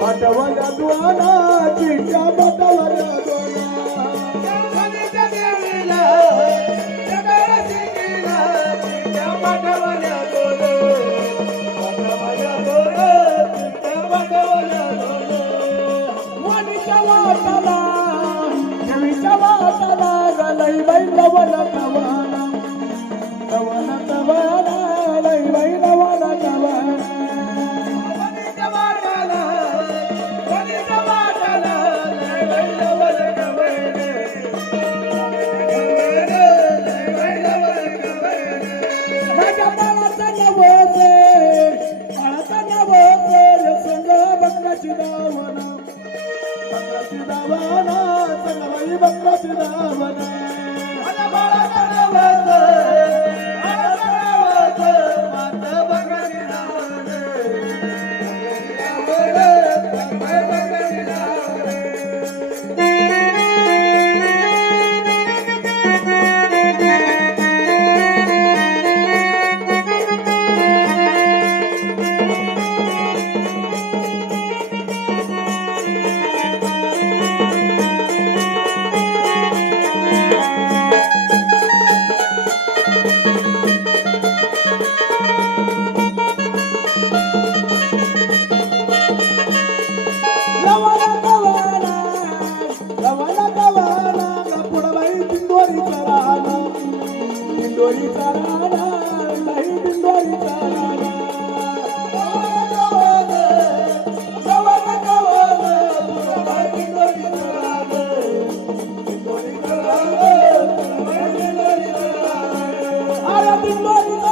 पाटवल्या दुआना चिट्ट्या पाटवल्या दुआना गणेशा देवीला जगाला शिकीला चिट्ट्या पाटवल्या दोन पाटवल्या दोन चिट्ट्या पाटवल्या दोन वाणीच्या वाटाला देवीच्या वाटाला गलई बाई लवण कवाना कवाना कवाना लई बाई लवण कवाना दिंडोरीचा राणा नाही दिंडोरीचा राणा अरे दिंडोरीचा